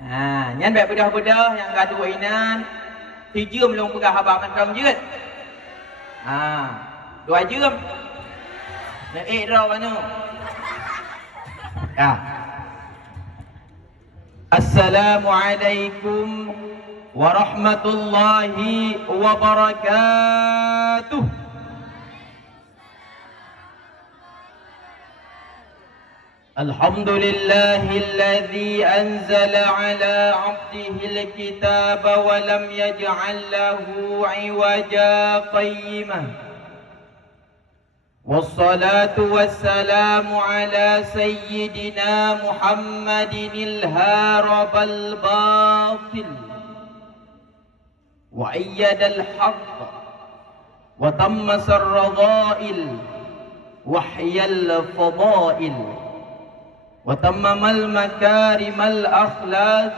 Nyan baik bedah-bedah yang gaduh inan. Tijum long pegah habang kantong jeut. Dua jam. Nak raw anu. Assalamualaikum warahmatullahi wabarakatuh. Alhamdulillahilladzi anzala ala 'abdihil kitaba wa lam yaj'al lahu 'iwaja qayyimah. Wassalatu wassalamu ala sayyidina Muhammadinil harabal batil wa ayyadal haqq wa tammasar radha'il wa hyal fadail wa tammamal makarimal akhlaq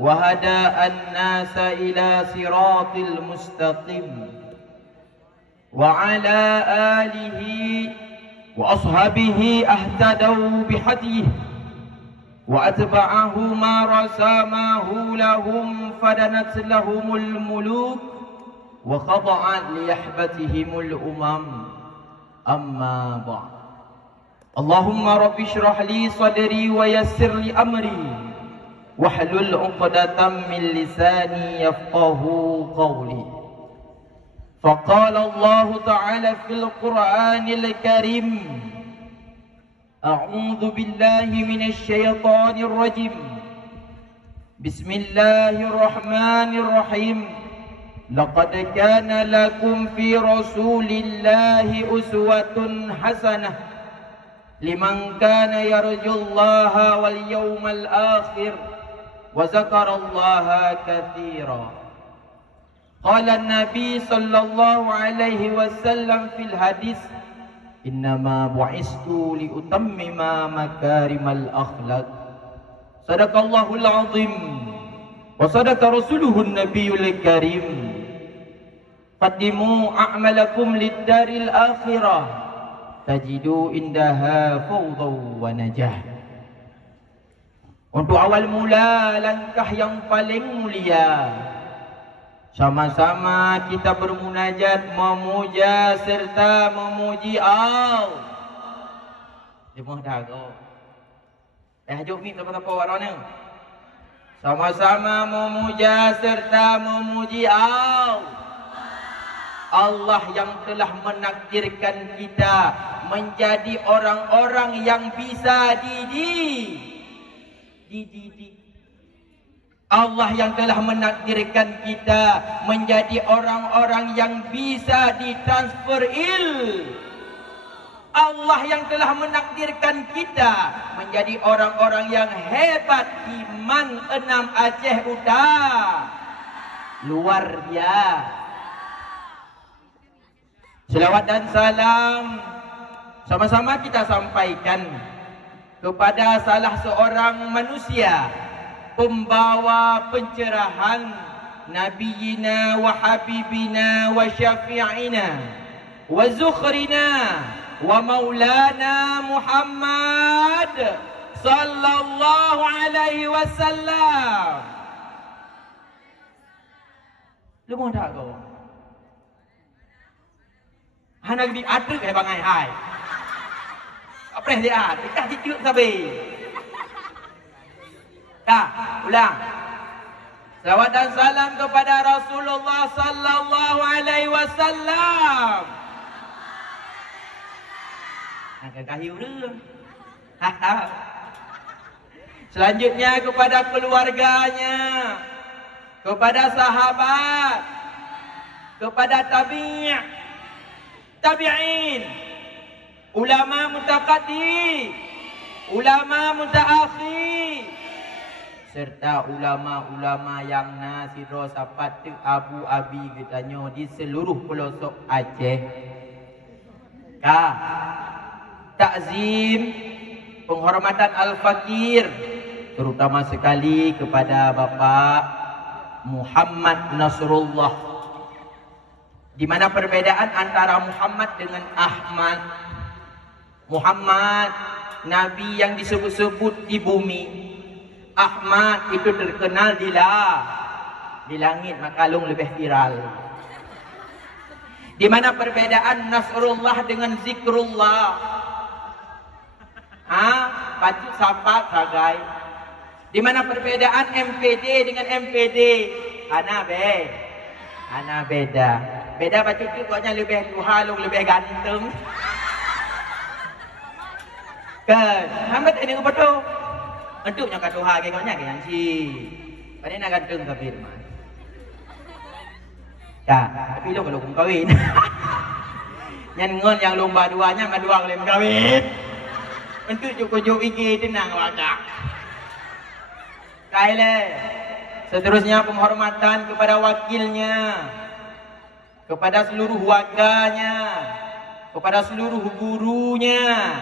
wa hada'an nasa ila siratil mustaqim wa ala alihi wa ashabihi ahtadaw bihadihi wa atba'ahu ma rasamahu lahum fadanat lahumul muluk wa khada'at liyahbatihimul umam amma ba'd. Allahumma rabbi syrah li sadri wa yassir li amri wahlul 'uqdatam min lisani yafqahu qawli. Faqala Allah ta'ala fil Qur'anil Karim, a'udzu billahi minasy syaithanir rajim. Bismillahirrahmanirrahim. Laqad kana lakum fi Rasulillahi uswatun hasanah liman kana yarjullaha wal yawmal akhir wa zakarallaha katsira. Qala an-nabi sallallahu alaihi wasallam fil hadis, innama bu'istu li utammima makarimal akhlaq. Sadaqallahul azim wa sadaqa rasuluhun nabiyul karim. Qaddimu a'malakum lid-daril akhirah tajidu indaha fawdaw wa najah. Untuk awal mula langkah yang paling mulia, sama-sama kita bermunajat, memuja serta memuji Allah. Jemaah dago. Hajuk mi apa-apa warna. Sama-sama memuja serta memuji Allah. Allah yang telah menakdirkan kita menjadi orang-orang yang bisa dididik. Allah yang telah menakdirkan kita menjadi orang-orang yang bisa ditransfer ilmu. Allah yang telah menakdirkan kita menjadi orang-orang yang hebat iman 6 Aceh Utara. Luar biasa. Selawat dan salam sama-sama kita sampaikan kepada salah seorang manusia, pembawa pencerahan, nabiyina wa habibina wa syafi'ina wa zukhrina wa maulana Muhammad sallallahu alaihi wasallam. Lu mau tak kau? Hana di ada ke bangai hai. Apa yang dia? Kita dijuk sabi. Ulang. Salawat dan salam kepada Rasulullah sallallahu alaihi wasallam. Agak kayu dia. Selanjutnya kepada keluarganya, kepada sahabat, kepada tabi'in, ulama mutaqaddim, ulama mutaakhir, serta ulama-ulama yang nasiro sapat Abu Abi katanya di seluruh pelosok Aceh. Takzim, penghormatan al-fakir, terutama sekali kepada Bapak Muhammad Nasrullah. Di mana perbedaan antara Muhammad dengan Ahmad? Muhammad, Nabi yang disebut-sebut di bumi. Ahmad itu terkenal di langit, maka Long lebih viral. Di mana perbedaan Nasrullah dengan Zikrullah? Baju sapak sagai. Di mana perbedaan MPD dengan MPD? Ana beda. Beda baju tu pokoknya lebih tuha, Long lebih ganteng. Kan, hambat ini apa tu? Untuknya kat tuha ke koknya ke nanti. Pada nak ganteng ke firman. Tapi Long kalau kawin. Nyan yang lomba duanya madua boleh kawin. Untuk cukup fikir tenang wagak. Kaile. Seterusnya penghormatan kepada wakilnya, kepada seluruh warganya, kepada seluruh gurunya,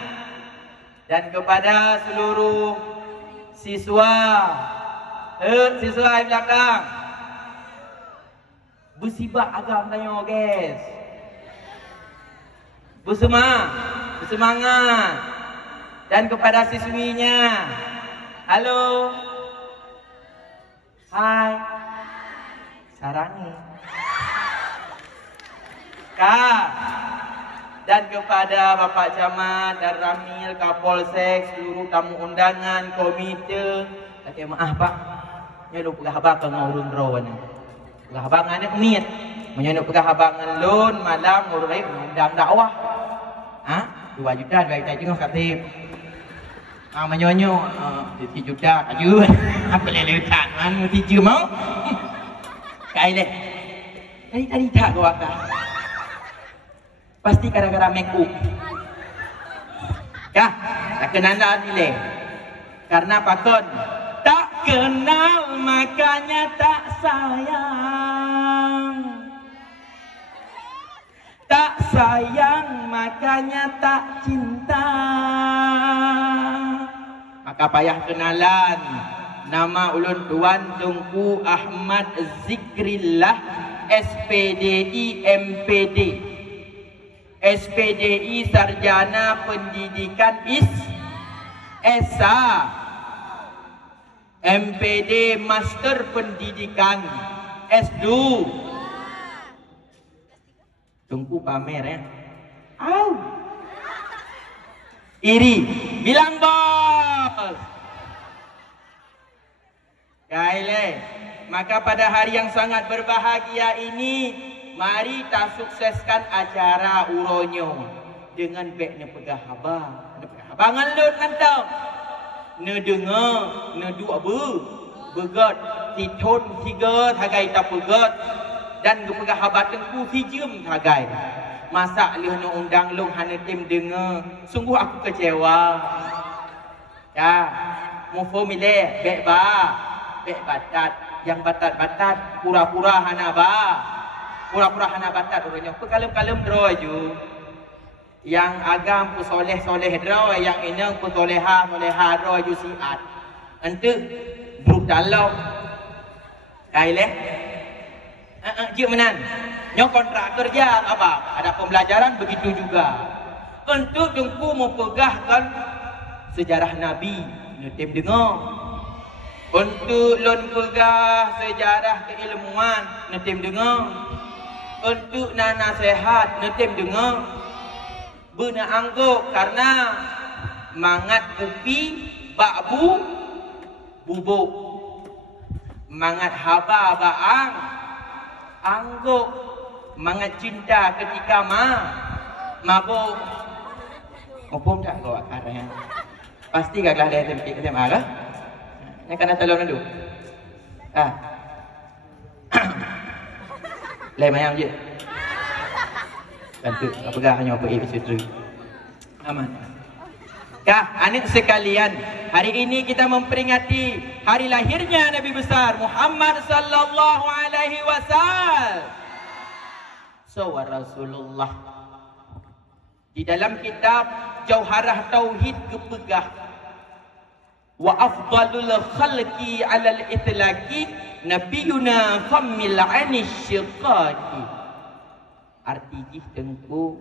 dan kepada seluruh siswa. Siswa di belakang. Bersibak agam tanya guys. Bersemangat. Dan kepada siswinya. Halo. Hai. Sarangi. Dan kepada Bapak Camat dan Ramil, Kapolsek, seluruh tamu undangan, komite. Maaf Pak. Nya lu pegah abang ngurun rawan. Pegah abang ane umit. Menyonok pegah abang lun malam ngurun undang dakwah. 2 juta juga katip. Menyonyo 3 juta kaju. Apa leletan man 3 mau? Kaile. Tadi tak gua kah. Pasti gara-gara make up. Tak kenal nilai. Karena pakon tak kenal makanya tak sayang. Tak sayang makanya tak cinta. Maka payah kenalan. Nama ulun Tuan Tunku Ahmad Zikrillah, SPDI MPD. SPDI Sarjana Pendidikan SA. MPD Master Pendidikan S2. Tunggu pamer ya. Iri. Bilang bos. Kaile. Maka pada hari yang sangat berbahagia ini, mari kita sukseskan acara uronyo dengan baiknya pegah abang. Pegah abang ngelut nantau. Nedengar, nedu abu. Begat, titun, tiga, tagai tak begat. Dan pegah abang tengku, hijim tagai. Masa lihat undang long hana tim dengar. Sungguh aku kecewa. Mufo milih, bek batat. Yang batat-batat, pura-pura hana pura-pura hana batat orangnya. Pekalem-kalem droju. Yang agam pu soleh-soleh dro, yang inang pu soleha droju siat. Ente brutal. Kaileh. Jik menan. Nyok kontrak kerja apa? Ada pembelajaran begitu juga. Untuk dengku mau pegahkan sejarah Nabi. Netim dengar. Untuk lon pegah sejarah keilmuan, netim dengar. Untuk nana sehat, netim dengar. Bena angguk karena mangat upi, bakbu, bubuk. Mangat haba, baang, angguk. Mangat cinta ketika mabuk. Ngopom tak kau akarnya? Pasti gaglah dari tempat SMA kah? Yang kena calon dulu. Lain mayang je. Bantu, apa gak hanya apa episode aman. Anak sekalian, hari ini kita memperingati hari lahirnya Nabi besar Muhammad sallallahu alaihi wasallam. Rasulullah. Di dalam kitab Jauharah Tauhid kepegah wa afdalul khalqi alal itlaqi nabiyuna fammil anisyiqaqi. Arti tengku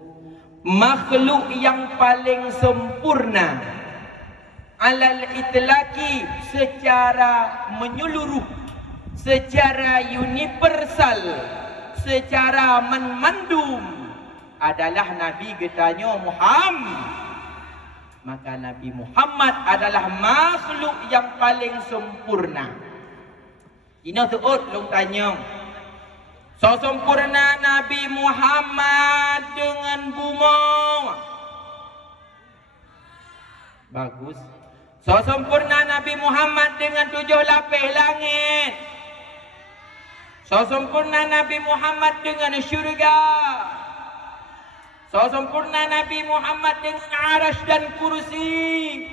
makhluk yang paling sempurna alal itlaqi secara menyeluruh, secara universal, secara menmandum adalah Nabi getanya Muhammad. Maka Nabi Muhammad adalah makhluk yang paling sempurna. Ini tuut long tanya. So sempurna Nabi Muhammad dengan bumong. Bagus. So sempurna Nabi Muhammad dengan 7 lapis langit. So sempurna Nabi Muhammad dengan syurga. So sempurna Nabi Muhammad dengan arash dan kursi.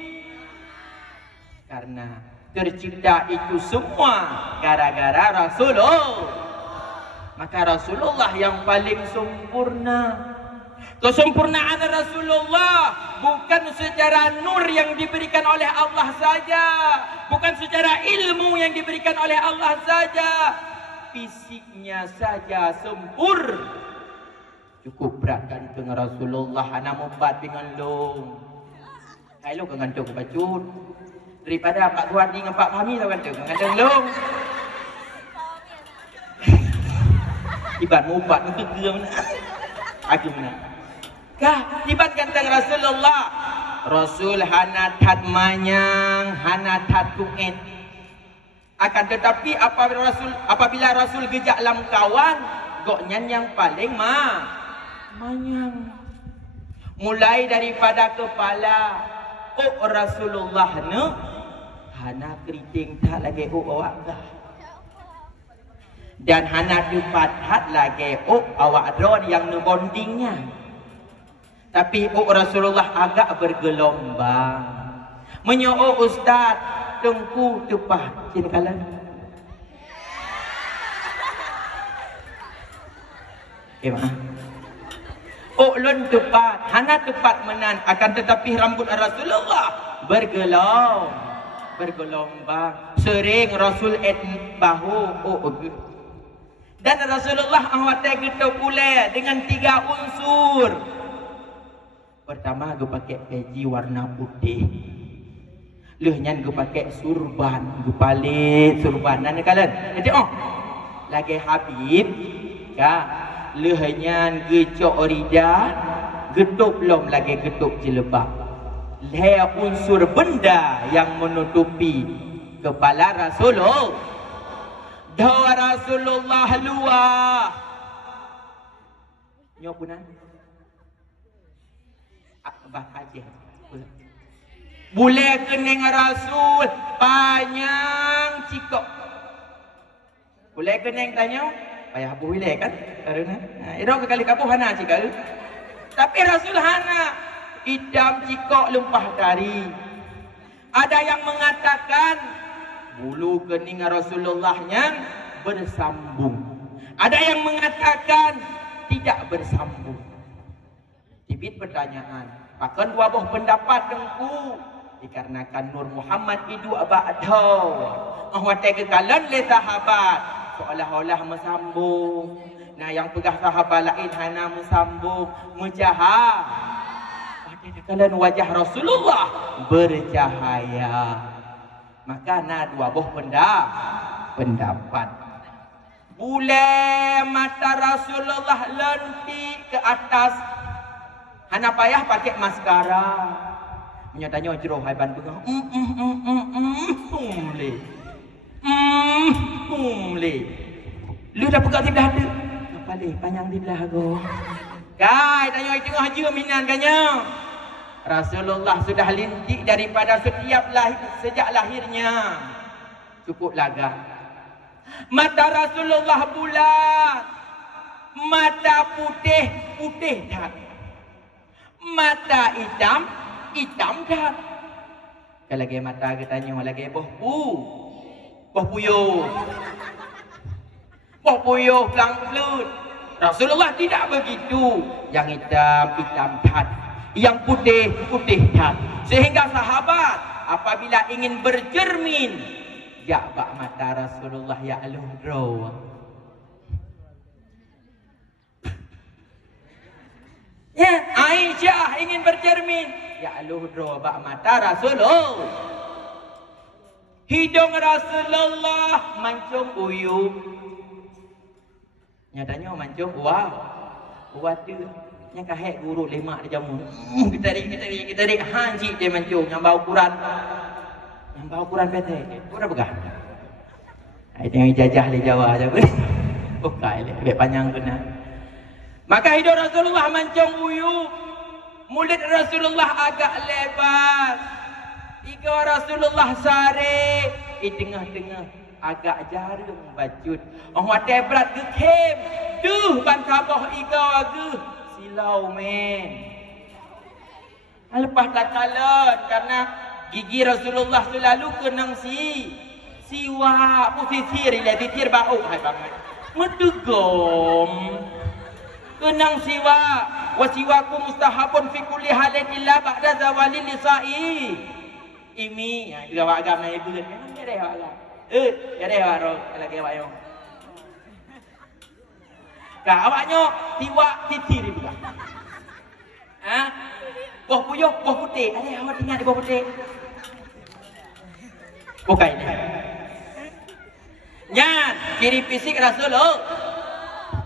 Karena tercipta itu semua gara-gara Rasulullah. Maka Rasulullah yang paling sempurna. Kesempurnaan Rasulullah bukan secara nur yang diberikan oleh Allah saja, bukan secara ilmu yang diberikan oleh Allah saja, fisiknya saja sempurna. Cukup berat kan dengan Rasulullah anak membat dengan long. Hai lo gantung ke bacut. Daripada Pak Tuan ni dengan Pak Fahmi tau gantung dengan long. Ibat membat untuk dia mana? Aku mana? Kah ibat kantang Rasulullah. Rasul hana tat manyang, hana tat tuet. Akan tetapi apabila Rasul gejak lam kawan, goknya yang paling manyang. Mulai daripada kepala Rasulullah ne hana keriting tak lagi awak dah. Dan hana dupat hat lagi awak drone yang nebondingnya. Tapi Rasulullah agak bergelombang. Menyo ustaz tengku tepat cinkalan. Maaf. Lon tepat, hana tepat menan, akan tetapi rambut Rasulullah bergelombang. Sering Rasul bahu dan Rasulullah awatnya kita pula dengan 3 unsur. Pertama, gue pakai peji warna putih. Lehnya gue pakai surban, gue palit surban. Nana kalian, jadi lagi Habib, ya. Lehnya gue cok orida, getup lom lagi getup jilbab. Leh unsur benda yang menutupi kepala Rasulullah. Dawa Rasulullah luah. Nyopunan. Bah aja. Boleh kening Rasul panjang cikok. Boleh kening tanya? Payah apa boleh kan? Karena ira kali kapu hana cikal. Tapi Rasul hana idam cikok lempah dari. Ada yang mengatakan bulu kening Rasulullahnya bersambung. Ada yang mengatakan tidak bersambung. Tibit pertanyaan, bahkan dua buah pendapat dengku dikarenakan Nur Muhammad itu abadau. Ahwat kekalan le sahabat seolah-olah mesambung. Nah yang pegah sahabat lain hana mesambung, menjahar. Pada kekalan wajah Rasulullah bercahaya. Maka na dua buah pendapat. Bule mata Rasulullah lentik ke atas. Hana payah pakai maskara. Menyatanya jeroh hai ban pegah. Le. Lu dah pegang di belah tu. Apa le panjang di belah go. Kai tanya tengah haji minan kanya. Rasulullah sudah lintik daripada sejak lahirnya. Cukup lagak. Mata Rasulullah bulat. Mata putih tak. Mata hitam tak. Kalau lagi mata katanya lagi boh puyuh. Boh puyuh pelang-pelut. Rasulullah tidak begitu. Yang hitam tak. Yang putih tak. Sehingga sahabat apabila ingin bercermin, jabak mata Rasulullah ya aluhro. Ya, Aisyah ingin bercermin. Ya Allah, drobak mata Rasulullah. Hidung Rasulullah mancung uyup. Nyatanya mancung uang. Uang tu. Yang kahek guru lemak dia jamu. Kita tarik. Hancik dia mancung. Yang bau ukuran. Yang bau ukuran betul. Kurang begah. Itu yang jajah dia Jawa aja. Bukai dia. Lebih panjang benar. Maka hidung Rasulullah mancung uyup. Mulut Rasulullah agak lebar. Tiga Rasulullah sare. Di tengah-tengah agak jarum bacut. Orang wadah berat ke kem. Duh ban kabah iga ke. Silau men. Lepas tak kalan. Karena gigi Rasulullah selalu kenang siwak. Pusisir ilah. Titir bau. Hai banget. Medegom. Kenang siwak. Wasiwaku mustahabun fi kulli halin illa ba'da zawalil lisa'i. Imi. Ya, juga agama ibu. Ya deh awak. Ya deh awak. Lagi awak yang. Kak awaknya siwak titir itu. Ha? Buah puyuh, buah putih. Ada awak ingat buah putih? Bukan ini. Nyan, ciri fisik Rasulullah.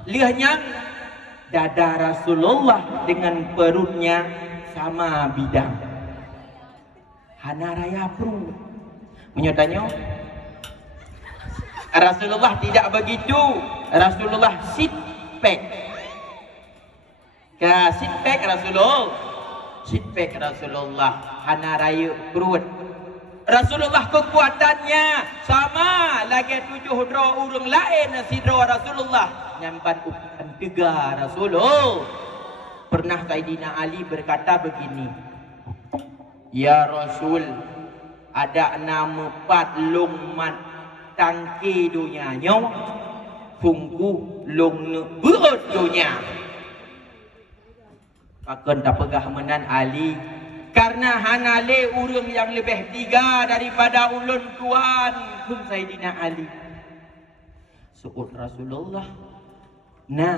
Lihatnya dada Rasulullah dengan perutnya sama bidang. Hana raya pru. Menyatanya Rasulullah tidak begitu. Rasulullah sit pack. Sit pack Rasulullah. Sit pack Rasulullah. Hana raya perut. Rasulullah kekuatannya sama lagi 7 dra urang lain sidra Rasulullah nyamban upan 3 Rasulullah. Pernah Saidina Ali berkata begini, ya Rasul, ada nama 4 lungmat tangki dunia nyo fungku lung beut dunia. Pakon tak pegah menan Ali karena hanale urang yang lebih 3 daripada ulun tuan kun Saidina Ali. Suut Rasulullah. Nah,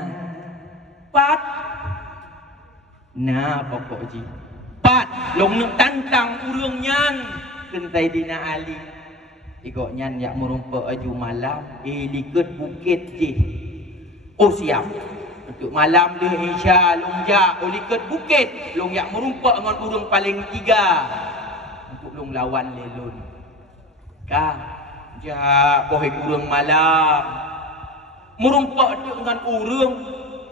4. Nah, pokok ji. 4 long nak tantang urang nyan kun Saidina Ali. Ikut nyan yak merumpa aju malam liket bukit ji. Oh siap. Untuk malam dia Isya longjak liket bukit long yak merumpak dengan urang paling 3 untuk long lawan lelun. Kah jak bohai urang malam merumpak dengan urang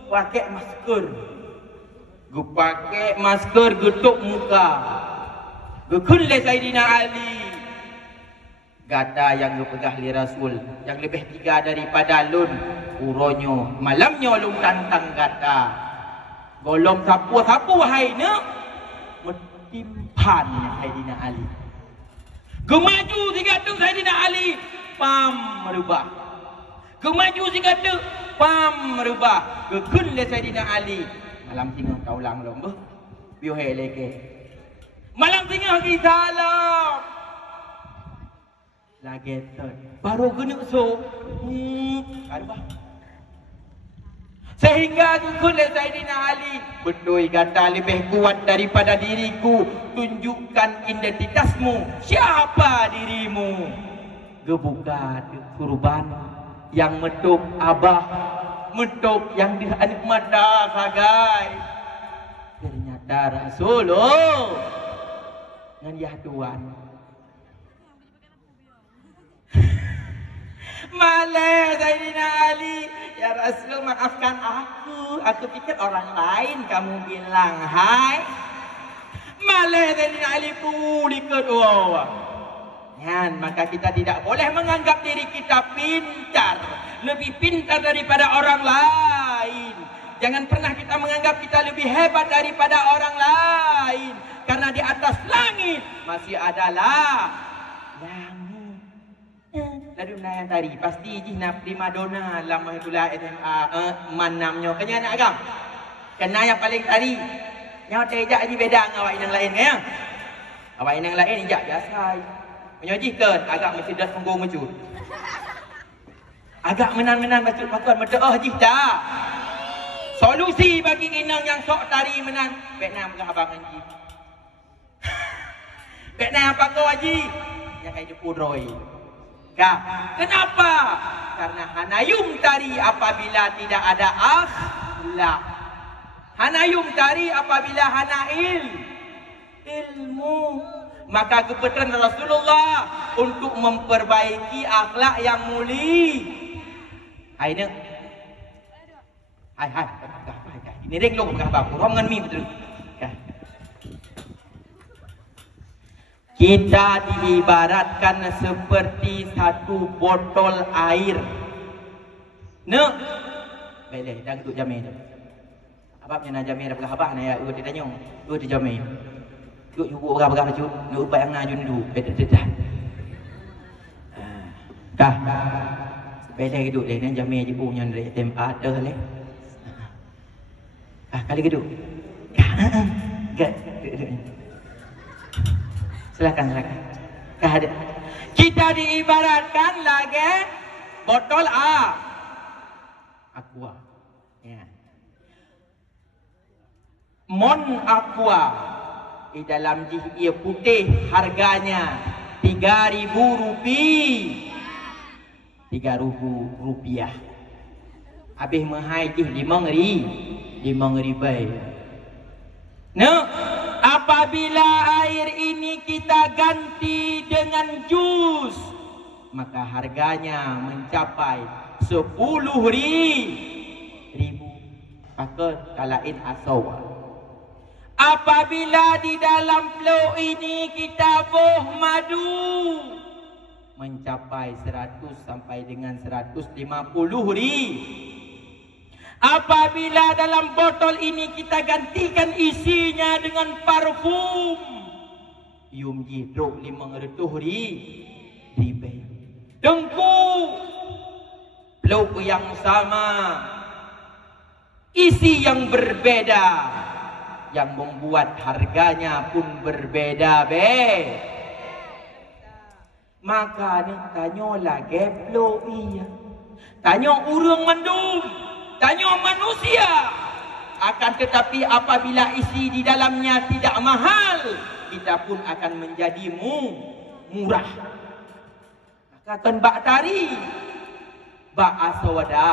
pakai masker. Gu pakai masker getuk muka. Gu kunle Saidina Ali. Gata yang dipegah li Rasul yang lebih 3 daripada lun uronyo malamnya lung tantang gata golong sapu wahai ne metimpan Saidina Ali gemaju sigatu Saidina Ali pam merubah gemaju sigatu pam merubah gekun le Saidina Ali malam tengah kaulang long beh biu he leke malam tengah ki salam lagi baru kena so arbah sehingga kulit Saidina Ali betul kata lebih kuat daripada diriku tunjukkan identitasmu siapa dirimu gebuka kurban yang metuk abah metuk yang dianik mata sagai ternyata Rasulullah dengan ya Tuhan. Malai Saidina Ali, ya Rasul maafkan aku pikir orang lain kamu bilang hai. Malai Saidina Ali puli kedua. Yan, maka kita tidak boleh menganggap diri kita pintar, lebih pintar daripada orang lain. Jangan pernah kita menganggap kita lebih hebat daripada orang lain, karena di atas langit masih adalah langit. Lalu yang tadi pasti jihna primadona lama itulah SMA manamnya kenya nak agam. Kena yang paling tadi. Yang tejak aja beda dengan awak yang lain ya. Awak yang lain ijak biasa. Menyojihkan agak mesti dah sungguh mecut. Agak menan-menan bacut pakuan berdoa jih dah. Solusi bagi inang yang sok tari menan. Vietnam ke abang Haji. Vietnam apa kau Haji? Yang kayak Jepun Roy. Kah? Kenapa? Karena hanayum tari apabila tidak ada akhlak. Hanayum tari apabila hana ilmu. Maka keputusan Rasulullah untuk memperbaiki akhlak yang mulia. Hai ni. Hai. Ini ring long kah apa? Rom ngan mi betul. Kita diibaratkan seperti satu botol air. Nak? Baiklah, dah duduk jamir tu. Abang nak jamir dah berapa nak ya? Dua tanya. Dua tu jamir. Duduk jubuk berapa baju. Duduk ubat yang nak jun dulu. Dah. Dah. Baiklah duduk leh. Nan jamir je punya dari SMA dah leh. Kali duduk. Duduk. Silakan. Ada. Kita diibaratkan lagi botol aqua. Ya. Mon aqua di dalam ia putih harganya 3.000 rupiah. Habis mahal je 5.000 baik. Apabila air ini kita ganti dengan jus, maka harganya mencapai 10.000. Maka kalain asawa. Apabila di dalam peluk ini kita buh madu, mencapai 100 sampai dengan 150.000. Apabila dalam botol ini kita gantikan isinya dengan parfum, yum jidruk 500.000. Dengku peluk yang sama, isi yang berbeda, yang membuat harganya pun berbeda Maka ni tanya lagi peluk iya. Tanya urang mendung. Tanya manusia. Akan tetapi apabila isi di dalamnya tidak mahal, kita pun akan menjadi murah. Maka akan bak tari, bak aswada.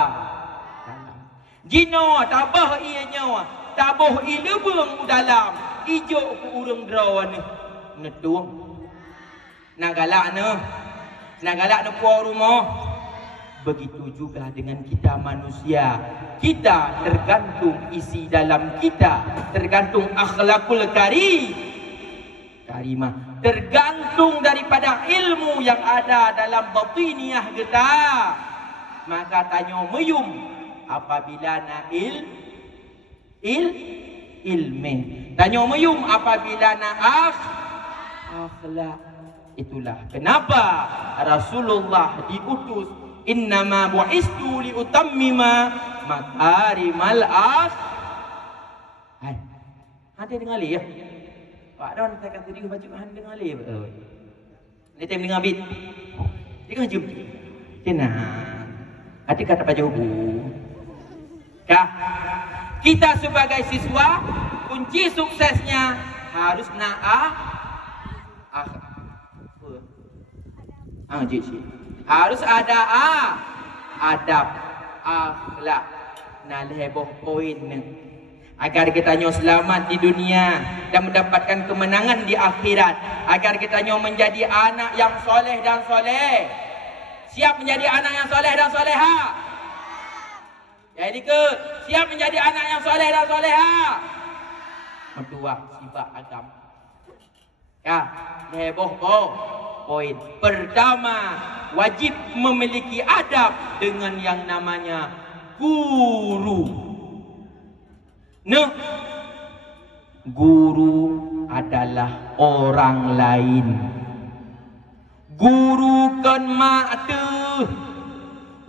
Jino tabah ianya, tabah ilebeng dalam, ijo ku urang drawan netung. Nagalak ne puan rumah. Begitu juga dengan kita manusia. Kita tergantung isi dalam kita. Tergantung akhlakul karimah. Tergantung daripada ilmu yang ada dalam batiniah kita. Maka tanya meyum. Apabila na ilmi. Tanya meyum apabila na akhlak. Itulah kenapa Rasulullah diutus. Innama bu'istu liutammima makarimal akhlak. Ada dengar leh ya? Pak Don saya kata dia baca han dengar leh betul. Ni time dengar bit. Dia kan jum. Tenang. Hati kata baca buku. Kah? Kita sebagai siswa kunci suksesnya harus harus ada adab akhlak nalheboh poin agar kita selamat di dunia dan mendapatkan kemenangan di akhirat, agar kita menjadi anak yang soleh dan soleh. Siap menjadi anak yang soleh dan soleha? Jadi siap menjadi anak yang soleh dan soleha? Kedua sifat agam. Ya, heboh poin. Pertama, wajib memiliki adab dengan yang namanya guru. Guru adalah orang lain. Guru kan mak tu,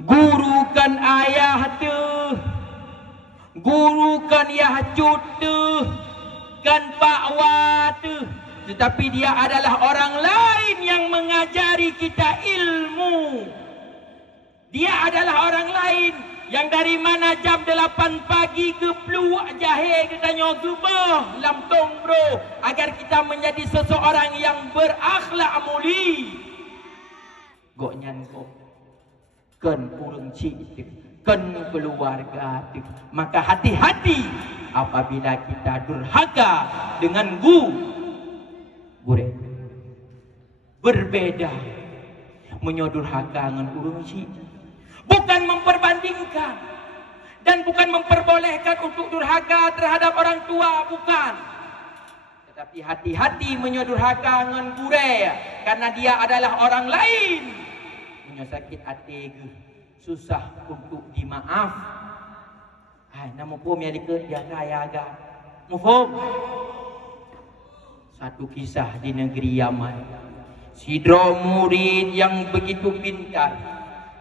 guru kan ayah tu, guru kan yahcut tu, kan pak wa tu. Tetapi dia adalah orang lain yang mengajari kita ilmu. Dia adalah orang lain Yang dari mana jam 8 pagi ke peluak jahe kita tanya gebah lamtong bro. Agar kita menjadi seseorang yang berakhlak muli. Gok nyan gok. Ken urang cik ken keluarga tu. Maka hati-hati apabila kita durhaka dengan gure. Berbeda menyodurhaka dengan urang cik. Bukan memperbandingkan dan bukan memperbolehkan untuk durhaka terhadap orang tua, bukan. Tetapi hati-hati menyodurhaka dengan gure karena dia adalah orang lain. Menyakit hati susah untuk dimaaf. Nama pun yang dikerjakan agak. Mufum. Satu kisah di negeri Yaman. Sidra murid yang begitu pintar,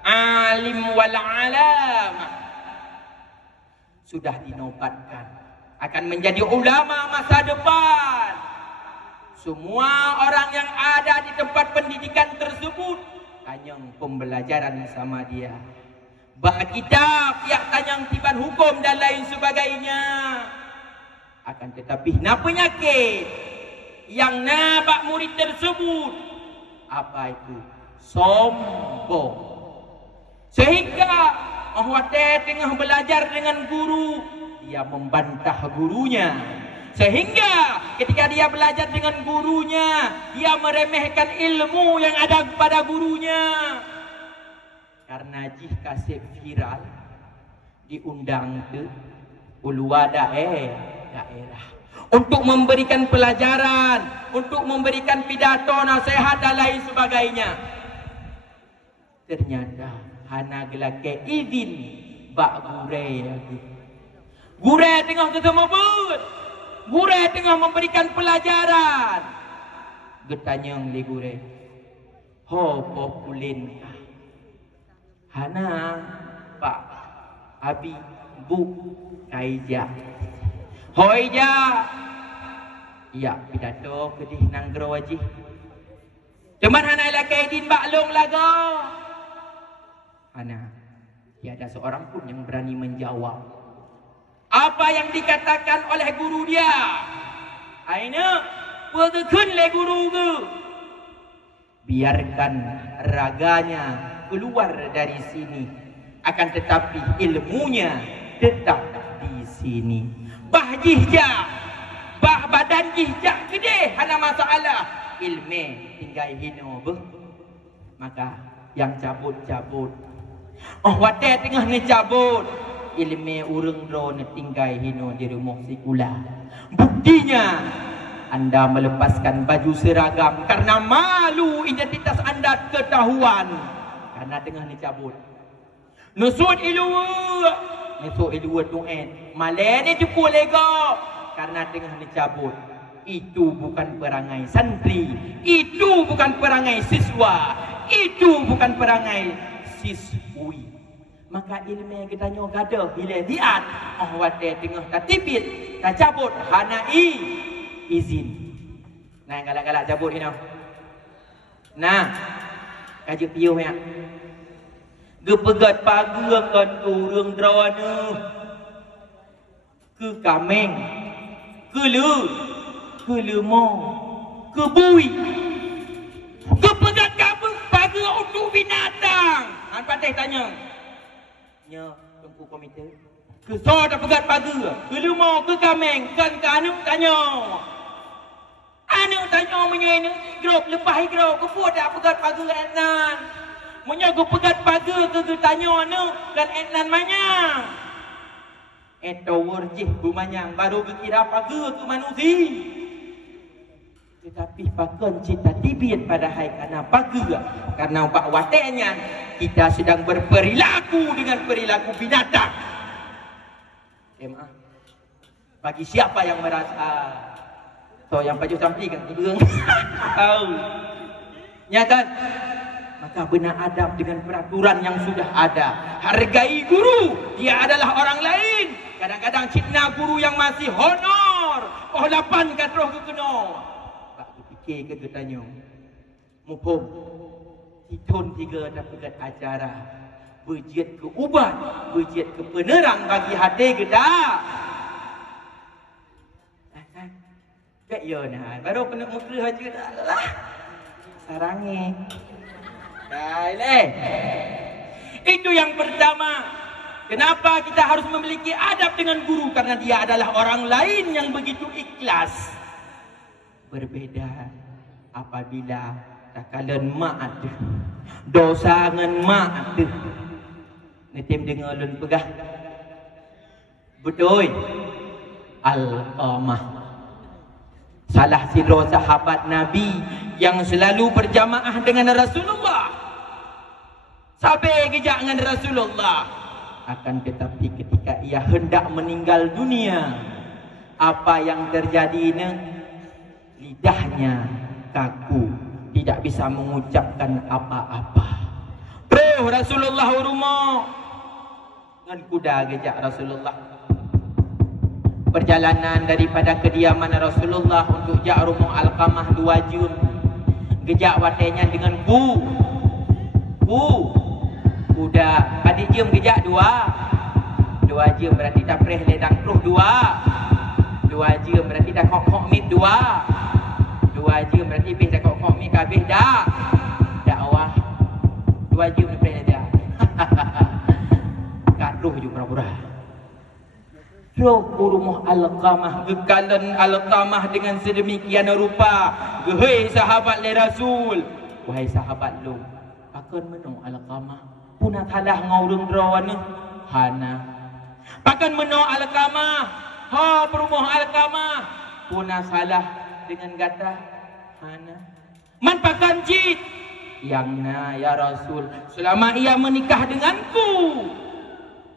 alim wal alam, sudah dinobatkan akan menjadi ulama masa depan. Semua orang yang ada di tempat pendidikan tersebut tanyang pembelajaran sama dia. Bak kitab, yang tanyang tiban hukum dan lain sebagainya. Akan tetapi na penyakit yang nabak murid tersebut, apa itu? Sombong. Sehingga Ahwate tengah belajar dengan guru, dia membantah gurunya. Sehingga ketika dia belajar dengan gurunya, dia meremehkan ilmu yang ada pada gurunya. Karena jika viral diundang ke uluwa daerah untuk memberikan pelajaran, untuk memberikan pidato, nasihat dan lain sebagainya. Ternyata hana gelake izin bak gure lagi. Gure tengah ketemu but. Gure tengah memberikan pelajaran. Getanyang li gure. Ho populin. Hana pak abi bu kaija. Hoija. Ya pidato kedih nanggro wajih. Cuman hana laki izin baklong lago. Hana, tiada seorang pun yang berani menjawab apa yang dikatakan oleh guru dia. Aina, berkekun le guru ke. Biarkan raganya keluar dari sini, akan tetapi ilmunya tetap di sini. Bah jihja, bah badan jihja gede, hana masalah. Ilme tinggal hino beh. Maka yang cabut-cabut. Oh wadah tengah ni cabut. Ilmu urang ro ni tinggal hino di rumah sikula. Buktinya anda melepaskan baju seragam karena malu identitas anda ketahuan. Karena tengah ni cabut. Nusud ilu tuan. Malai ni cukup lego. Karena tengah ni cabut. Itu bukan perangai santri. Itu bukan perangai siswa. Itu bukan perangai siswi. Maka ilmu yang kita nyo gaduh bila lihat wate tengah tatipit cabut hana izin. Nah galak-galak cabut ini. Nah kaji piuh ya. Gepegat pagakan urang drawana. Ke kameng. Ke lemo. Ke bui. Gepegat kabel paga untuk binatang. Han patih tanya. Nya tengku komite. Ke so dah pegat paga. Ke lemo ke kameng. Kan ke anu tanya. Anu tanya menye ni grup lepas grup ke fu dah pegat paga enan. Menye ke pegat paga ke tanya anu dan enan manyang. Eto warjih bu manyang baru berkira paga ke manusia. Tetapi pakon cita tibit pada hai karena paga. Karena pak watenya kita sedang berperilaku dengan perilaku binatang. Bagi siapa yang merasa yang baju samping kan tidur. Tahu. Ya kan? Maka benar adab dengan peraturan yang sudah ada. Hargai guru, dia adalah orang lain. Kadang-kadang cipna guru yang masih honor. Oh 8 katroh ke kena. Pak fikir ke tanya. Mupum. Hitun 3 dah pegat acara. berjiat ke ubat, berjiat ke penerang bagi hati kita. Kek yo nah, baru kena mukri haji dah lah. Sarangi. Baiklah. Itu yang pertama. Kenapa kita harus memiliki adab dengan guru? Karena dia adalah orang lain yang begitu ikhlas. Berbeda apabila takalan mak ada. Dosa dengan mak ada. Netim dengar ulun pegah. Betul. Al-Qamah. Salah satu sahabat Nabi yang selalu berjamaah dengan Rasulullah. Sampai kejap dengan Rasulullah. Akan tetapi ketika ia hendak meninggal dunia, apa yang terjadi ini? Lidahnya kaku, tidak bisa mengucapkan apa-apa. Bro, Rasulullah rumah dengan kuda gejak Rasulullah. Perjalanan daripada kediaman Rasulullah untuk jak rumah Al-Qamah 2 jam. Gejak watenya dengan kuda adik jam gejak 2 jam berarti dah preh ledang peruh 2 jam berarti dah kok mit 2 jam berarti habis dah kok mit habis dah dakwah 2 jam dah preh ledang kat ruh je pura-pura roh rumah Al-Qamah, gekalan Al-Qamah dengan sedemikian rupa. Gehei sahabat le Rasul, wahai sahabat lu, akan menung Al-Qamah punah kalah ngurung drawana hana. Pakan menung Al-Qamah, ha rumah Al-Qamah punah salah dengan kata hana. Man pakan cit yang na ya Rasul, selama ia menikah denganku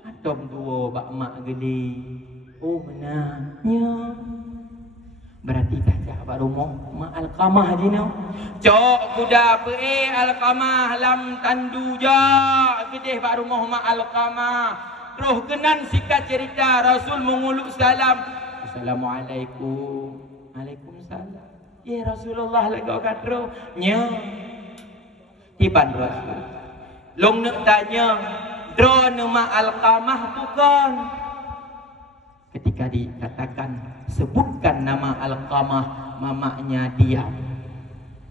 atom dua bak mak gede. Oh benarnya. Berarti dah sahabat rumah mak Al-Qamah je no. Cok kuda pe Al-Qamah lam tandu ja gede bak rumah mak Al-Qamah. Terus kenan sikat cerita Rasul menguluk salam. Assalamualaikum. Waalaikumsalam. Ya Rasulullah lega katro nya. Tiban Rasul. Long nak tanya drone mak Al-Qamah bukan. Ketika dikatakan sebutkan nama Al-Qamah, mamaknya diam.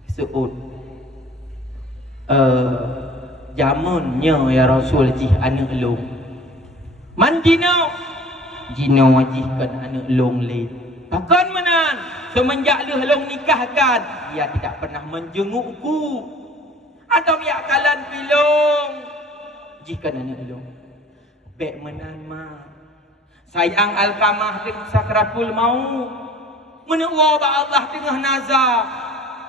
Seut. Jamunnya ya Rasul jih anak long. Man jino? Jino wajihkan anak long le. Takkan menan semenjak long nikahkan dia tidak pernah menjengukku. Atau ya kalan pilong. Jihkan anak long. Bek menan ma. Sayang Al-Qamah dengan sakratul maut. Menua Allah tengah nazar.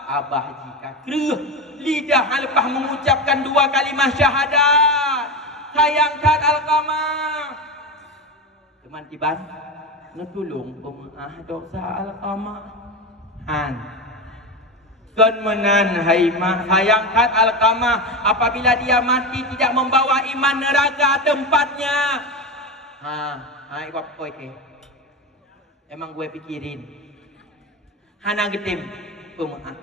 Abah jika kereh lidah lepas mengucapkan 2 kalimah syahadat. Sayangkan Al-Qamah. Teman tiban, nak tolong pemaah dosa Al-Qamah. Han. Kan menan hai mak sayangkan Al-Qamah apabila dia mati tidak membawa iman neraka tempatnya. Hai buat koi ke. Emang gue pikirin. Hana getim pemaaf.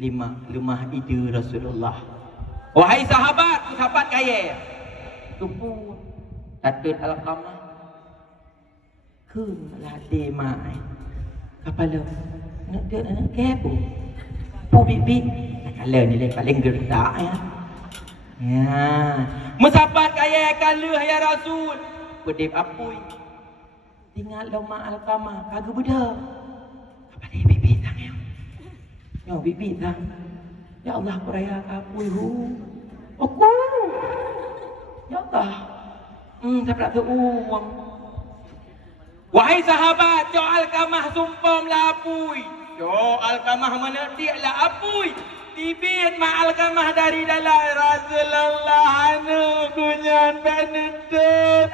5 rumah ide Rasulullah. Wahai sahabat kaya. Tupu tatut Al-Qamah. Kun lade mai. Kapala nak dia nak kepo. Pu bibi. Kalau ni le paling gertak ya. Ya. Musabat kaya kalau ya Rasul. Pedip apui. Tinggal lama Al-Qamah kagak beda. Apa ni bibi tang ya? Yo bibi tang. Ya Allah peraya apui hu. Aku. Ya Allah. Tak tu uang. Wahai sahabat, jo Al-Qamah sumpah melapui. Jo Al-Qamah menediklah apui. Tibin ma Al-Qamah dari dalam Rasulullah anu kunyan benedek.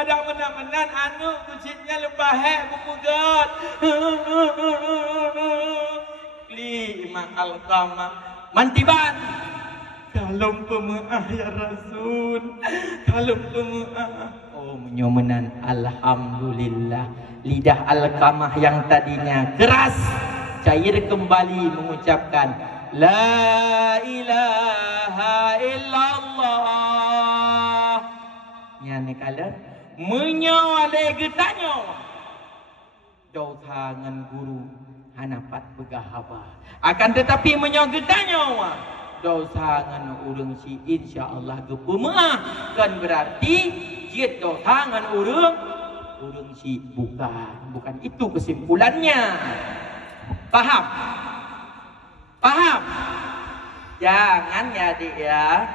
Ada menan-menan anu kucitnya lepas bukugat. Li ma Al-Qamah mantiban. Kalau pemaah ya Rasul. Kalau pemaah. Oh menyomenan alhamdulillah. Lidah Al-Qamah yang tadinya keras cair kembali mengucapkan La ilaha kala menyawale getanyo jauh tangan guru hanapat begahaba akan tetapi menyogetanyo jauh tangan urang si insyaallah gepemaah kan berarti jieut jauh tangan urang si bukan itu kesimpulannya. Paham jangan ya adik ya.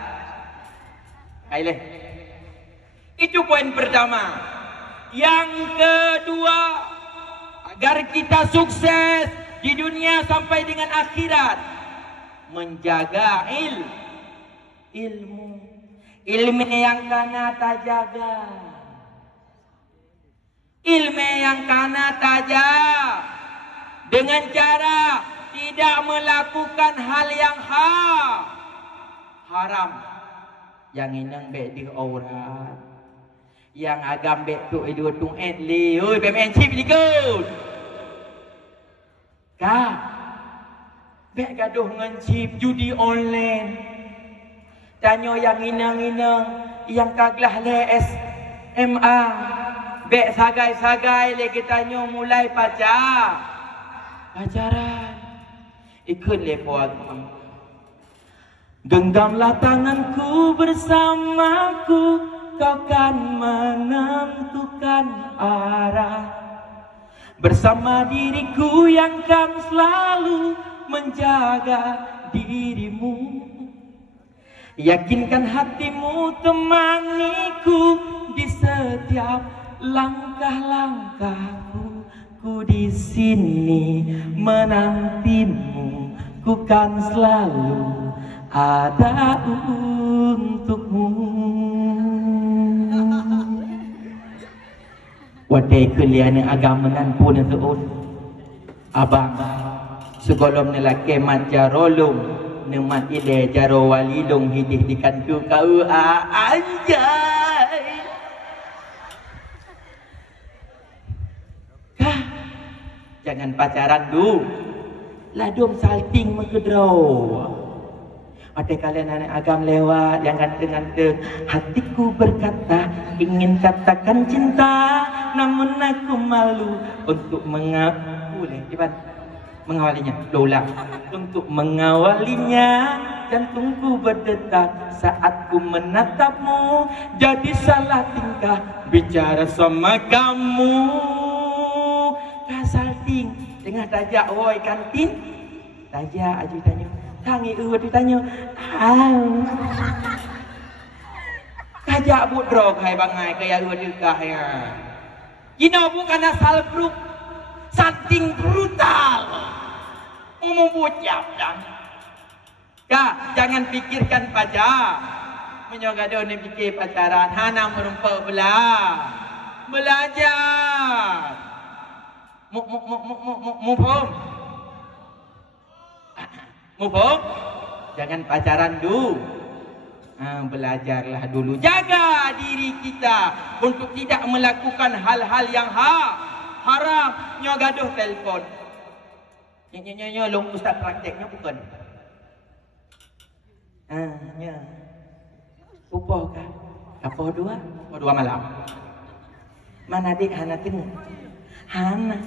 Baiklah. Itu poin pertama. Yang kedua, agar kita sukses di dunia sampai dengan akhirat, menjaga ilmu yang kana tak jaga, ilmu yang kana tak jaga dengan cara tidak melakukan hal yang haram. Yang inang bek di aurat, yang agam bek tu dua tung li, oi pemain chip likut. Kah, bek gaduh ngan chip judi online. Tanyo yang inang yang kaglah le SMA, bek sagai le tanyo mulai pacaran. Ikut lepon. Genggamlah tanganku bersamaku, kau kan menentukan arah. Bersama diriku yang kan selalu menjaga dirimu. Yakinkan hatimu temaniku di setiap langkah-langkahku. Ku di sini menantimu, ku kan selalu ada untukmu. Wadai keliana agama nan pun tuun. Abang segolom nelake mat jarolum nemat ile jaro walilung hidih dikantu kau anjay. Kah, jangan pacaran dulu. Ladum salting mekedro. Ada kalian anak agam lewat yang ganteng-ganteng. Hatiku berkata ingin katakan cinta, namun aku malu untuk mengawalinya. Dola untuk mengawalinya. Jantungku berdetak saat ku menatapmu. Jadi salah tingkah bicara sama kamu. Kasalting tengah tajak woi kantin. Tajak aja tanya. Tangi ditanya, kajak budrog hai bangai kaya dekah ya. Kino bukan asal bruk, saking brutal. Umum bucap dan. Kak, jangan pikirkan pajak. Menyogado ni fikir pacaran, hana merumpa belajar. Mufum, jangan pacaran dulu. Belajarlah dulu. Jaga diri kita untuk tidak melakukan hal-hal yang haram. Nyo gaduh telefon. Nyo long ustaz prakteknya bukan. Nya. Upoh kah? Apa dua? Oh, 2 malam. Mana dik hana tengah? Hana.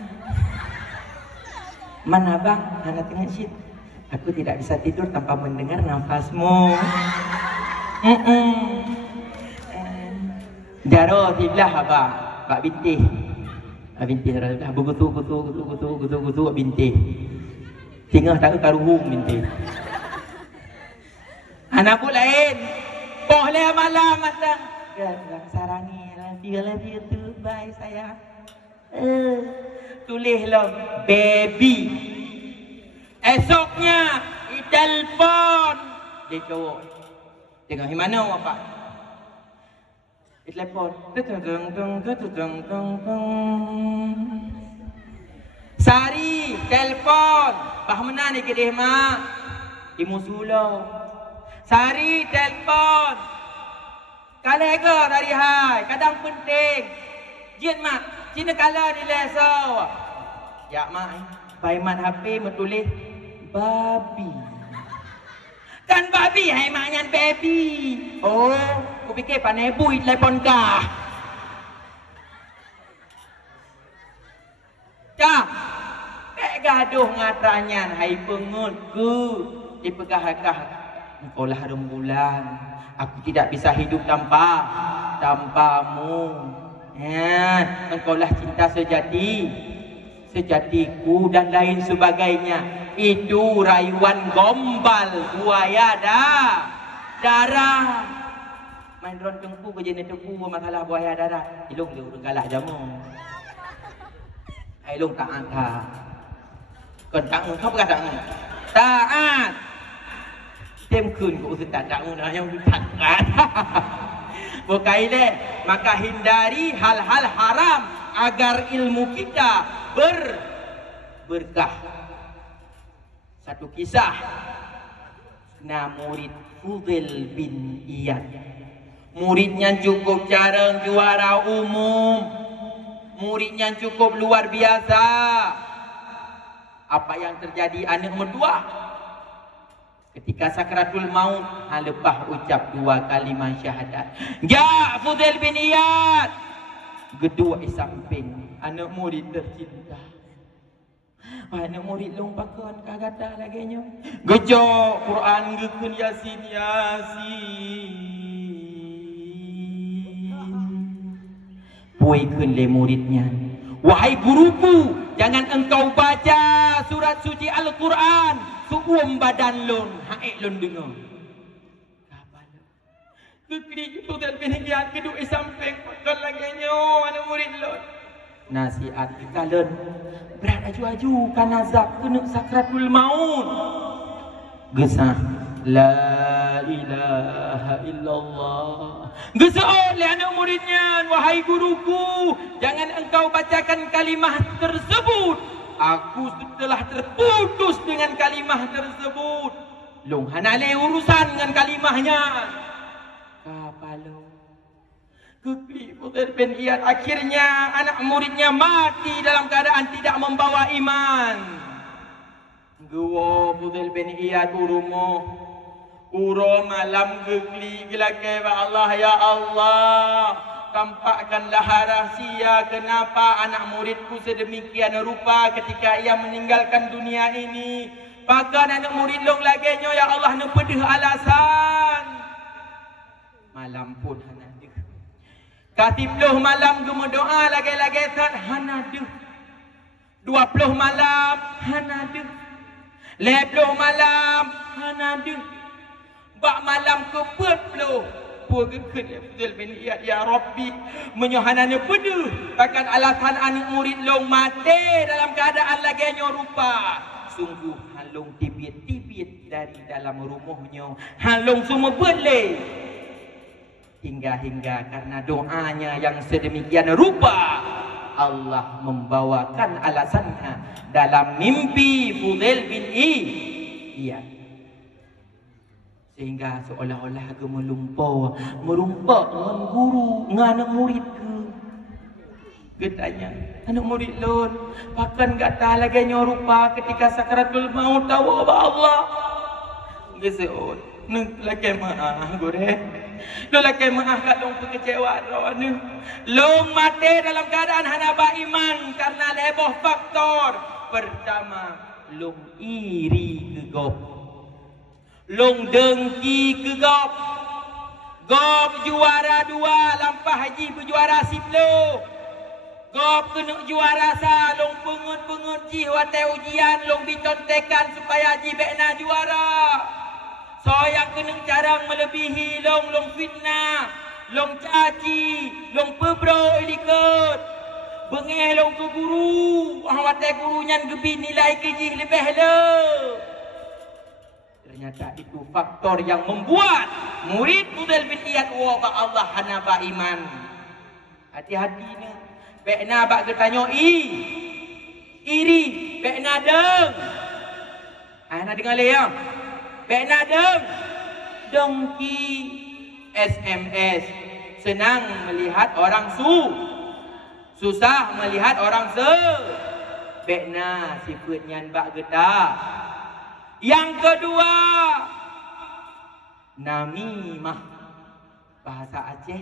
Mana bang? Hana tengah shit. Aku tidak bisa tidur tanpa mendengar nafasmu. Jaro tiblah abang, Pak Bintih. Bintih dah begutu Bintih. Tinggal tak karuhung Bintih. Anak pun lain. Boleh malam mata. Sarangi lagi tu bye sayang. Tulislah baby. Esoknya ditelepon dia cowok. Tengok mana apa? Ditelepon. Sari telepon. Bah mana ni kedih mak? Di Musula. Sari telepon. Kalau ke tadi hai, kadang penting. Jin mak, cina kala di leso. Ya mak. Baiman HP menulis babi. Kan babi hai maknya baby. Oh, aku fikir panai bui telepon kah. gaduh ngatranyan hai pengut ke dipegah-gah engkau lah rembulan aku tidak bisa hidup tanpamu engkau lah cinta sejatiku dan lain sebagainya. Itu rayuan gombal buaya darah main ron tengku ke jenis tepu masalah buaya darah ilung dia urang galah jamu ilung taat kon taat kau bukan taat tem kun ku ustaz taat yang taat bukai deh maka hindari hal-hal haram agar ilmu kita berkah. Satu kisah murid Fudail bin Iyad. Muridnya cukup jarang juara umum. Muridnya cukup luar biasa. Apa yang terjadi anak berdua? Ketika sakratul maut, lepas ucap 2 kalimat syahadat. Ya Fudail bin Iyad. Kedua samping anak murid tercinta. Anak murid long pakon kagata lagi nyo. Gejo Quran gekun Yasin. Puikeun le muridnya. Wahai guruku, jangan engkau baca surat suci Al-Quran suum badan lon, haek lon dengar. Kekri itu dan binian kedua samping pakon lagi nyo anak murid lon. Nasihat kalian berat aju-aju kan azab kena sakratul maut. Gesah la ilaha illallah. Gesah oleh anak muridnya, wahai guruku, jangan engkau bacakan kalimah tersebut. Aku telah terputus dengan kalimah tersebut. Long hanale urusan dengan kalimahnya. Kapalo Kekli Fudail bin Iyad akhirnya anak muridnya mati dalam keadaan tidak membawa iman. Gua Fudail bin Iyad uro malam kekli gelake Allah ya Allah tampakkanlah rahasia kenapa anak muridku sedemikian rupa ketika ia meninggalkan dunia ini. Bahkan anak murid long lagi nyo ya Allah nepedeh alasan. Malam pun Katipluh malam gemu doa lagi-lagi tak hanadu. 20 malam hanadu. 10 malam hanadu. Bak malam ke-40 pugeun Fudail bin Iyad ya Rabbi menyohanana pedu takkan alasan anak murid long mati dalam keadaan lagi rupa. Sungguh halung tibit-tibit dari dalam rumahnya. Halung semua boleh. Hingga karena doanya yang sedemikian rupa Allah membawakan alasannya dalam mimpi Fudail bin Iyad. Sehingga seolah-olah agama merumpak dengan guru dengan anak murid ke. Getanya anak murid lon pakan gata lagi rupa ketika sakratul maut tahu Allah. Geseon Nuk laki maaf gore. Lo laki maaf kat long kekecewaan rawan. Long mati dalam keadaan hanaba iman karena leboh faktor. Pertama, long iri ke gop. Long dengki ke gop. Gop juara 2 lampah haji berjuara 10. Gop kena juara sa long pengut-pengut ji wate ujian long dicontekan supaya haji bekna juara. So yang kena jarang melebihi long fitnah, long caci, long pebro ilikut. Bengeh long ke guru, wate guru nyan gebi nilai keji lebih le. Ternyata itu faktor yang membuat murid Fudail bin Iyad wa Allah hanaba iman. Hati-hati ni. Bekna bak getanyo iri, bekna deng. Ana dengar le ya. Bekna dengki SMS senang melihat orang susah melihat orang bekna sifatnya bak getah. Yang kedua namimah bahasa Aceh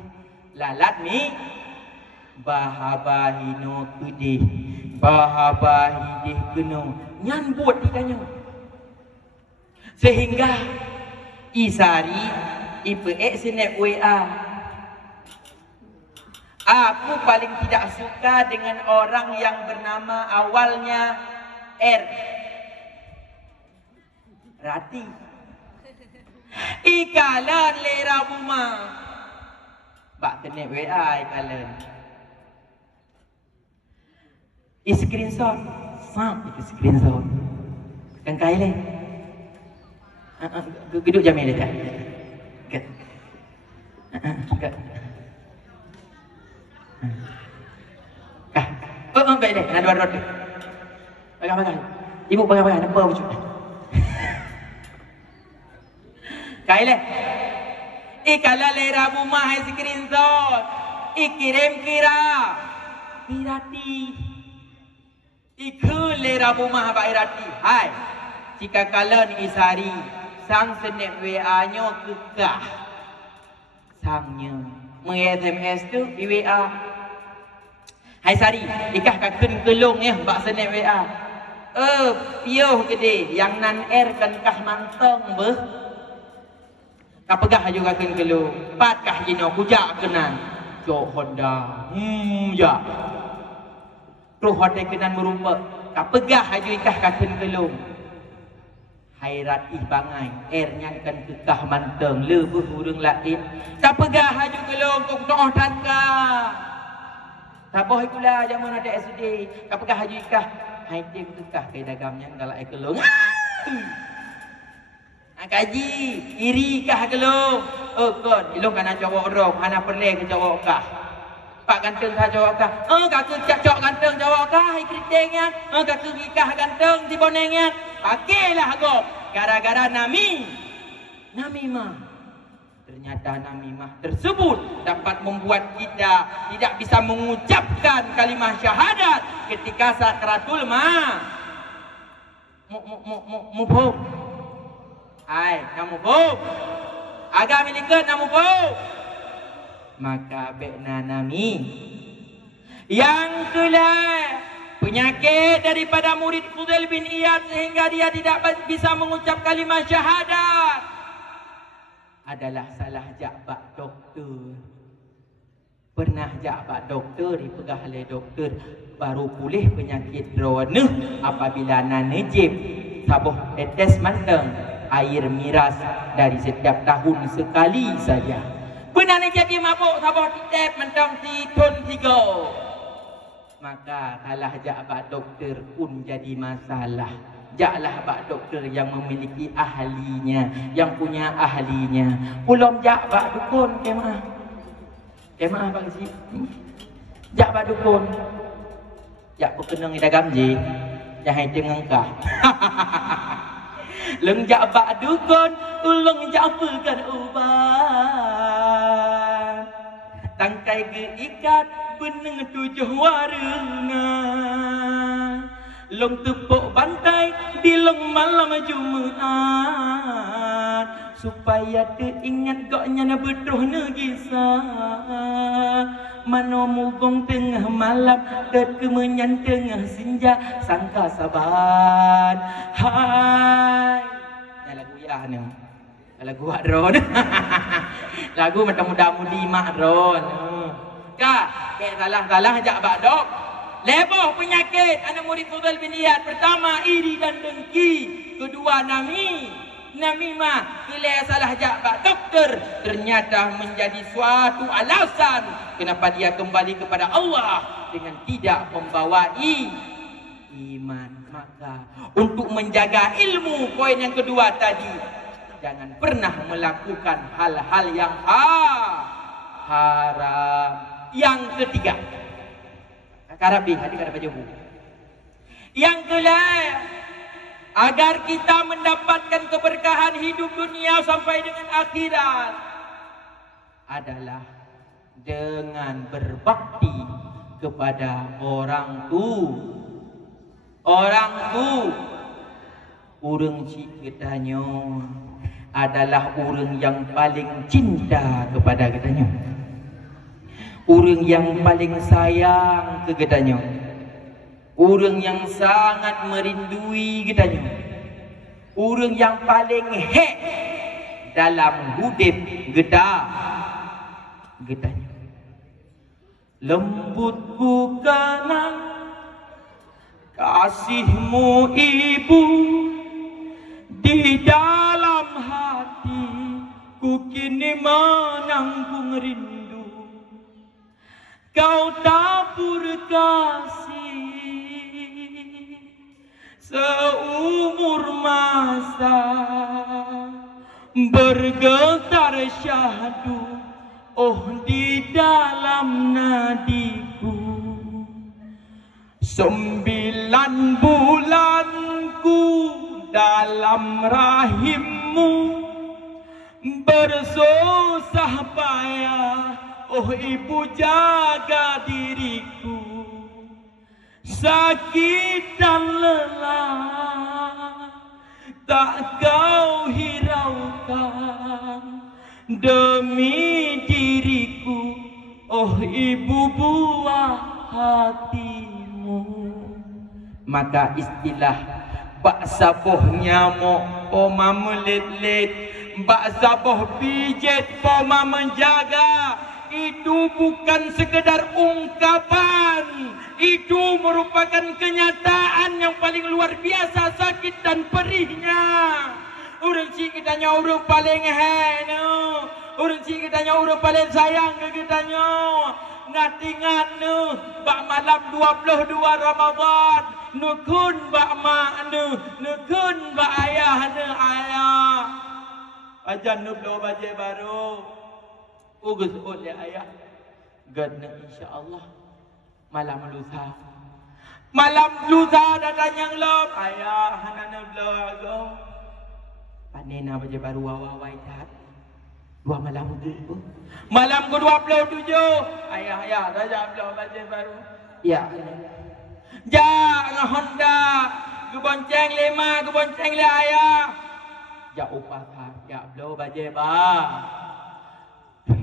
lalat ni bahabahino kedih bahabahidih keno nyan buat ditanya. Sehingga Isari IPE snap WA. Aku paling tidak suka dengan orang yang bernama awalnya R. Rati. Ikalan lera buma. Bak snap WA ikalan. Screenshot. Sam itu screenshot. Kan kai le. Duduk jamil dia tak. Kat. Kat. Baik deh, nak dua roti. Pakai. Ibu pakai, nampak apa cuma? Kai le. Ikala lera buma hai screenshot. Ikirim kira. Irati. Ikul lera buma ba irati. Hai. Jika kalian Isari sang snap WA-nya kekah. Sangnya meng-SMS tu di WA. Hai Sari, ikah kakun kelong bak snap WA. Piuh gede yang nan air kan kah mantong beh. Kapegah juga kakun kelong. Pat kah jino kujak kenan. Jok Honda. Ya. Terus Honda kenan merupa. Kapegah ikah kakun kelong. Hairat bangai airnya kan kekah manteng lebih hurung lain kapegah haju kelong kok doh tangka taboh ikulah zaman ada SD kapegah haju ikah hai tim kekah kai dagamnya galak kelong kaji iri kah kelong kon ilong kana cowok roh ana perle ke cowok kah pak ganteng kah cowok kah kakek cocok ganteng cowok kah hai kritengnya kakek ikah ganteng di bonengnya pakailah go gara-gara namimah. Ternyata namimah tersebut dapat membuat kita tidak bisa mengucapkan kalimat syahadat ketika sakratul mufhum. Ai, namufhum. Agak milikkan namufhum. Maka bekna nami. Yang kelima penyakit daripada murid Fudail bin Iyad sehingga dia tidak bisa mengucap kalimat syahadat adalah salah jakbak doktor. Pernah jakbak doktor dipegah oleh doktor baru pulih penyakit rona apabila nanejib sabuh tetes manteng air miras dari setiap tahun sekali saja. Benar jadi mabuk sabuh tetes manteng si tun 3. Maka kalah jakbak doktor pun jadi masalah. Jaklah bak doktor yang memiliki ahlinya, yang punya ahlinya. Belum jakbak dukun kemah. Kemah bang si. Jakbak dukun. Jak pekenang idagam je. Jahai tengengkah. Leng jakbak dukun, ulung jakpekan ubat. Tangkai keikat beneng 7 warna. Long tepuk bantai di long malam Jumaat supaya teringat goknya betuh negisah. Mano mugong tengah malam dan kemenyan tengah senja sangka saban. Hai. Ya lagu ya ni. Lagu Adron. Lagu macam muda-mudi mak Adron. Kak, salah jak bak dok. Leboh penyakit anak murid Fudail bin Iyad. Pertama iri dan dengki. Kedua namimah. Bila salah jak bak doktor ternyata menjadi suatu alasan kenapa dia kembali kepada Allah dengan tidak membawai iman. Maka untuk menjaga ilmu poin yang kedua tadi, jangan pernah melakukan hal-hal yang haram. Yang ketiga, karabi hati kada baju. Yang kelima, agar kita mendapatkan keberkahan hidup dunia sampai dengan akhirat adalah dengan berbakti kepada orang tua. Urang kitanya adalah orang yang paling cinta kepada kitanya. Orang yang paling sayang ke kitanya. Orang yang sangat merindui katanya. Orang yang paling hek dalam hidup getanya. Lembut bukanan kasihmu ibu, di dalam hati ku kini menanggung rindu. Kau tabur kasih seumur masa, bergetar syahdu di dalam nadiku. 9 bulanku dalam rahimmu, bersusah payah ibu jaga diriku. Sakit dan lelah tak kau hiraukan demi diriku, ibu buah hatimu. Maka istilah bak saboh nyamuk poma melit-lit, bak saboh pijet poma menjaga, itu bukan sekedar ungkapan, itu merupakan kenyataan yang paling luar biasa sakit dan perihnya. Orang cik kitanya orang paling heno, orang cik kitanya orang paling sayang ke kitanya. Ngatingan nu bak malam 22 Ramadan, nukun bak mak nu, nukun bak ayah nu ayah. Ajan nu blow baje baru. Ugus oleh ayah. Gadna insya-Allah malam lusa. Malam lusa datang yang lom ayah hanana blow ago. Panena baje baru wawai tat. 2 malam tu. Malam ke-27 ayah dah blow baje baru. Ya. Ja ngah Honda ke bonceng 5 ke bonceng le ayah. Ja upah ya blow baje ba.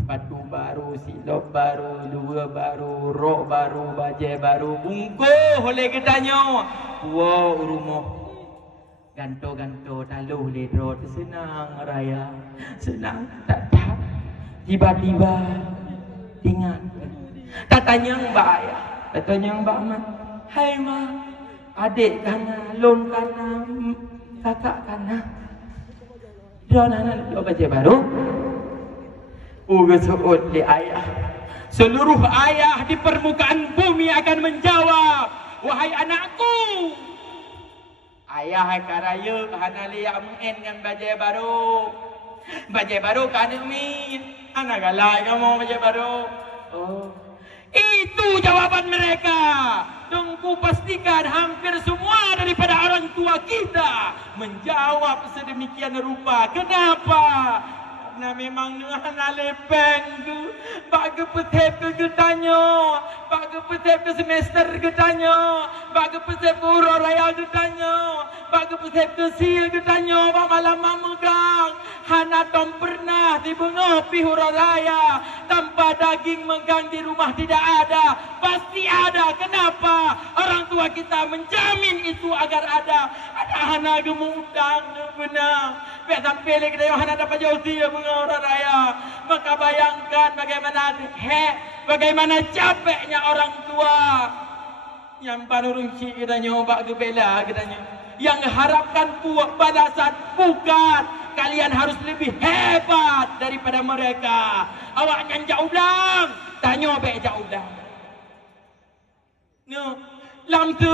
Batu baru, silop baru, dua baru, rok baru, baje baru, bungkuh oleh ketanya. Wow rumah ganto-ganto taluh ledro, senang raya, senang tak. Tiba-tiba ingat, katanya mbak ayah, katanya mbak mak, hai mak, adik kana, lon kana, kakak kana, jangan baje baru. Ugut di ayah. Seluruh ayah di permukaan bumi akan menjawab, wahai anakku, ayah karaya hana liya muen dengan baje baru. Baje baru kan mi, anak galai kamu baje baru. Oh, itu jawaban mereka. Tunggu pastikan hampir semua daripada orang tua kita menjawab sedemikian rupa. Kenapa? Nah memang nuhana lepeng tu, bak ke petep ke getanyo, bak ke petep ke semester getanyo, bak ke petep ke urut raya getanyo, bak ke petep ke sil getanyo, bak malam megang, hana tom pernah tiba ngopi urut raya, tanpa daging megang di rumah tidak ada, pasti ada. Kenapa? Orang tua kita menjamin itu agar ada. Ada hana gemudang benar. Biar sampai lagi kita hana dapat jauh dia orang raya. Maka bayangkan bagaimana capeknya orang tua yang panurung cik kita nyoba ke bela kita yang harapkan buat balasan. Bukan, kalian harus lebih hebat daripada mereka. Awak nyanjak ulang, tanya baik jak ulang. No, lam tu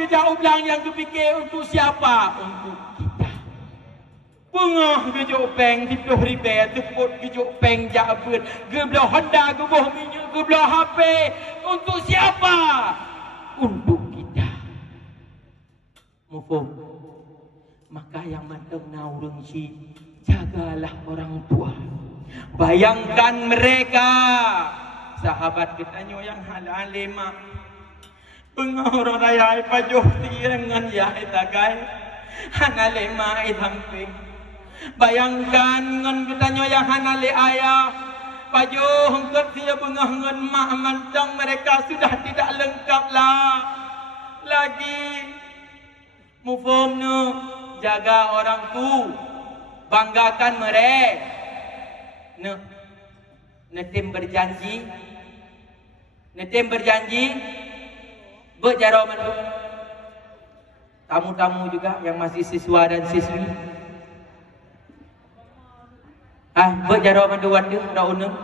ke jak ulang yang kepikir untuk siapa? Untuk Pengah gejuk peng di belah ribe, teput gejuk peng jabut, ke belah Honda, ke belah minyak, ke belah HP. Untuk siapa? Untuk kita. Mufum. Maka yang matang naurung si, jagalah orang tua. Bayangkan mereka, sahabat kita yang halal lima. Pengah orang raya pajuh tiangan ya itagai. Hana lima itamping. Bayangkan ngan ketanya yang hana le ayah, pajuh hengket dia bengah ngan mak mantang, mereka sudah tidak lengkap lah. lagi mufum nu jaga orang tu, banggakan mereka. Netim berjanji berjaro mandu. Tamu-tamu juga yang masih siswa dan siswi. Berjaro mandu wadu rauneng.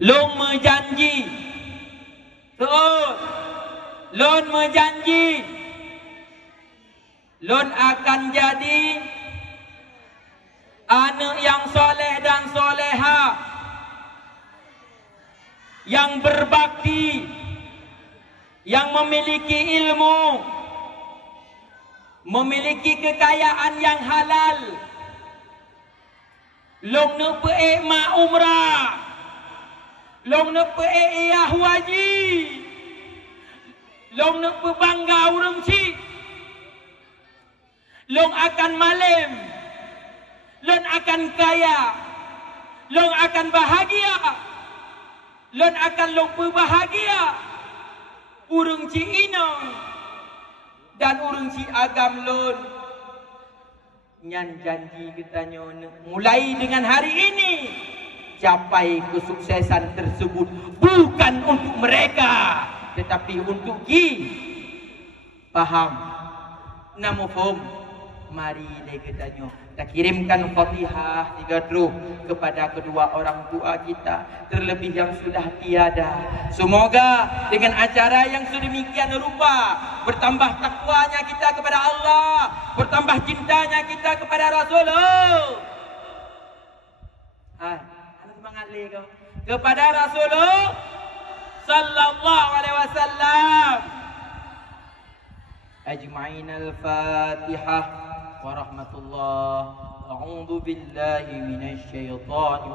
Long menjanji. Lon menjanji. Lon akan jadi anak yang soleh dan soleha, yang berbakti, yang memiliki ilmu, memiliki kekayaan yang halal. Long nak pergi mak umrah, long nak pergi ayah haji, long nak berbangga orang cik, long akan malam, long akan kaya, long akan bahagia, long akan long berbahagia. Urang cik inong dan urang cik agam lon. Nyan janji katanya mulai dengan hari ini capai kesuksesan tersebut bukan untuk mereka tetapi untuk ki. Paham? Namufum. Mari deh katanya kita kirimkan Fatihah 3 truh kepada kedua orang tua kita terlebih yang sudah tiada. Semoga dengan acara yang sedemikian rupa bertambah takwanya kita kepada Allah, bertambah cintanya kita kepada Rasulullah. Semangat lagi kepada Rasulullah sallallahu alaihi wasallam. Ajma'in al-Fatihah warahmatullah. A'udzu billahi minasy syaithanir